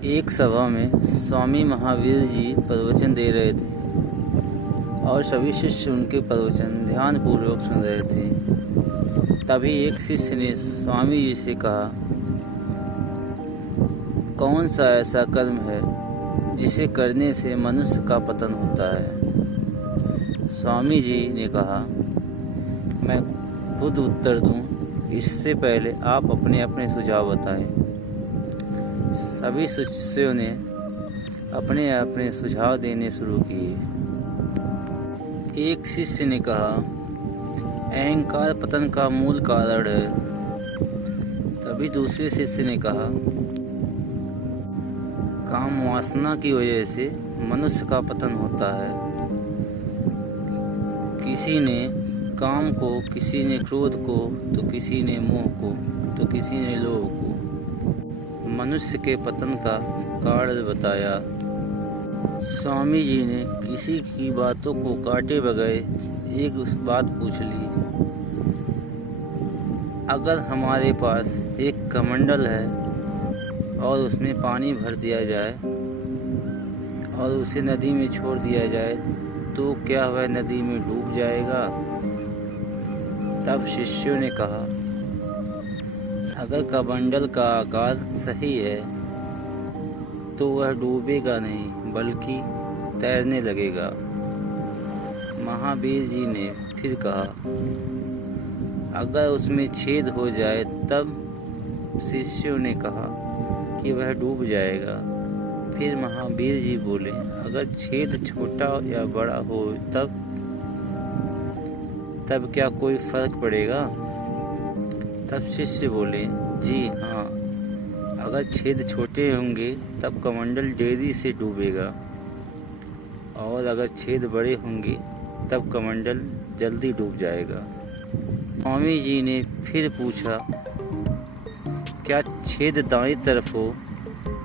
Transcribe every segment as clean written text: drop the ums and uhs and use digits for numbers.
एक सभा में स्वामी महावीर जी प्रवचन दे रहे थे और सभी शिष्य उनके प्रवचन ध्यानपूर्वक सुन रहे थे। तभी एक शिष्य ने स्वामी जी से कहा, कौन सा ऐसा कर्म है जिसे करने से मनुष्य का पतन होता है? स्वामी जी ने कहा, मैं खुद उत्तर दूं, इससे पहले आप अपने अपने सुझाव बताएं। सभी शिष्यों ने अपने अपने सुझाव देने शुरू किए। एक शिष्य ने कहा, अहंकार पतन का मूल कारण है। तभी दूसरे शिष्य ने कहा, काम वासना की वजह से मनुष्य का पतन होता है। किसी ने काम को, किसी ने क्रोध को, तो किसी ने मोह को, तो किसी ने लोभ को मनुष्य के पतन का कारण बताया। स्वामी जी ने किसी की बातों को काटे बगैर एक बात पूछ ली। अगर हमारे पास एक कमंडल है और उसमें पानी भर दिया जाए और उसे नदी में छोड़ दिया जाए तो क्या वह नदी में डूब जाएगा? तब शिष्यों ने कहा, अगर कमंडल का आकार सही है तो वह डूबेगा नहीं बल्कि तैरने लगेगा। महावीर जी ने फिर कहा, अगर उसमें छेद हो जाए तब? शिष्यों ने कहा कि वह डूब जाएगा। फिर महावीर जी बोले, अगर छेद छोटा या बड़ा हो तब क्या कोई फर्क पड़ेगा? तब शिष्य बोले, जी हाँ, अगर छेद छोटे होंगे तब कमंडल देरी से डूबेगा और अगर छेद बड़े होंगे तब कमंडल जल्दी डूब जाएगा। स्वामी जी ने फिर पूछा, क्या छेद दाईं तरफ हो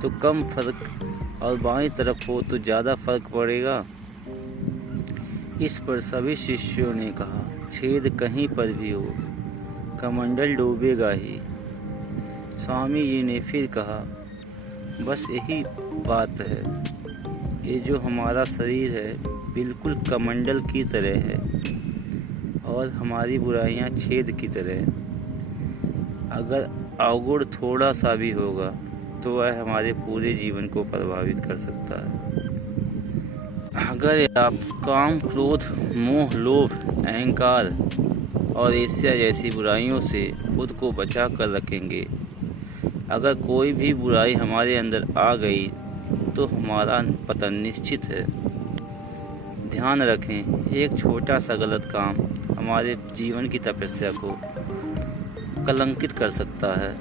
तो कम फर्क और बाईं तरफ हो तो ज़्यादा फर्क पड़ेगा? इस पर सभी शिष्यों ने कहा, छेद कहीं पर भी हो कमंडल डूबेगा ही। स्वामी जी ने फिर कहा, बस यही बात है। ये जो हमारा शरीर है बिल्कुल कमंडल की तरह है और हमारी बुराइयां छेद की तरह। अगर अवगुण थोड़ा सा भी होगा तो वह हमारे पूरे जीवन को प्रभावित कर सकता है। अगर आप काम, क्रोध, मोह, लोभ, अहंकार और ईर्ष्या जैसी बुराइयों से खुद को बचा कर रखेंगे, अगर कोई भी बुराई हमारे अंदर आ गई तो हमारा पतन निश्चित है। ध्यान रखें, एक छोटा सा गलत काम हमारे जीवन की तपस्या को कलंकित कर सकता है।